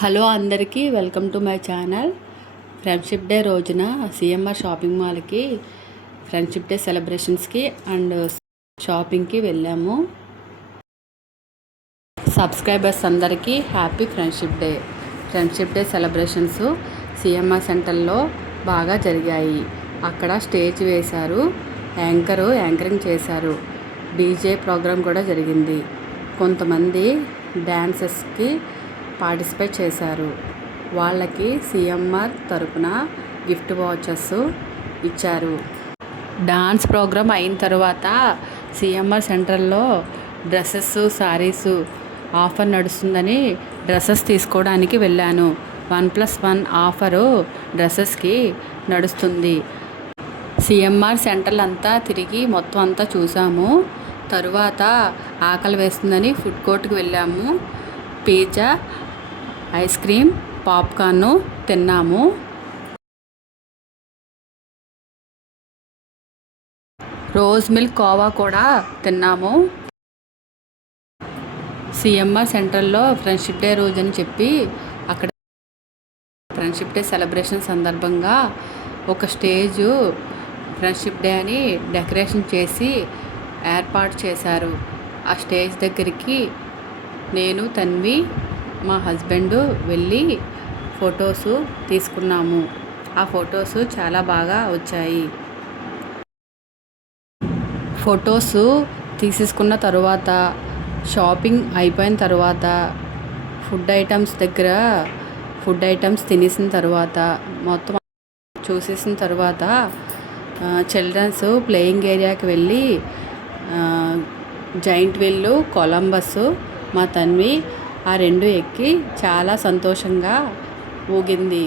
Hello అందరికీ welcome to my channel. Friendship day రోజున CMR shopping మాల్కి ఫ్రెండ్షిప్ డే సెలబ్రేషన్స్కి అండ్ షాపింగ్కి వెళ్ళాము. సబ్స్క్రైబర్స్ అందరికీ happy friendship day celebrations CMR సెంటర్లో బాగా జరిగాయి. అక్కడ స్టేజ్ వేశారు, యాంకరింగ్ చేశారు, డీజే ప్రోగ్రాం కూడా జరిగింది. కొంతమంది డ్యాన్సెస్కి పార్టిసిపేట్ చేశారు. వాళ్ళకి సిఎంఆర్ తరపున గిఫ్ట్ వాచెస్ ఇచ్చారు. డాన్స్ ప్రోగ్రాం అయిన తర్వాత సిఎంఆర్ సెంటర్లో డ్రెస్సెస్, శారీస్ ఆఫర్ నడుస్తుందని డ్రెస్సెస్ తీసుకోవడానికి వెళ్ళాను. 1+1 ఆఫరు డ్రెస్సెస్కి నడుస్తుంది. సిఎంఆర్ సెంటర్ అంతా తిరిగి మొత్తం అంతా చూసాము. తరువాత ఆకలి వేస్తుందని ఫుడ్ కోర్ట్కి వెళ్ళాము. పిజ్జా, ఐస్ క్రీమ్, పాప్కార్న్ తిన్నాము. రోజ్ మిల్క్ కోవా కూడా తిన్నాము. సిఎంఆర్ సెంటర్లో ఫ్రెండ్షిప్ డే రోజు అని చెప్పి అక్కడ ఫ్రెండ్షిప్ డే సెలబ్రేషన్ సందర్భంగా ఒక స్టేజు ఫ్రెండ్షిప్ డే అని డెకరేషన్ చేసి ఏర్పాటు చేశారు. ఆ స్టేజ్ దగ్గరికి నేను, తన్వి, మా హస్బెండ్ వెళ్ళి ఫొటోస్ తీసుకున్నాము. ఆ ఫొటోస్ చాలా బాగా వచ్చాయి. ఫొటోస్ తీసేసుకున్న తరువాత షాపింగ్ అయిపోయిన తర్వాత ఫుడ్ ఐటమ్స్ తినేసిన తర్వాత మొత్తం చూసేసిన తర్వాత చిల్డ్రన్స్ ప్లేయింగ్ ఏరియాకి వెళ్ళి జైంట్ వీల్, కొలంబస్ మా తన్వి ఆ 2 ఎక్కి చాలా సంతోషంగా ఊగింది.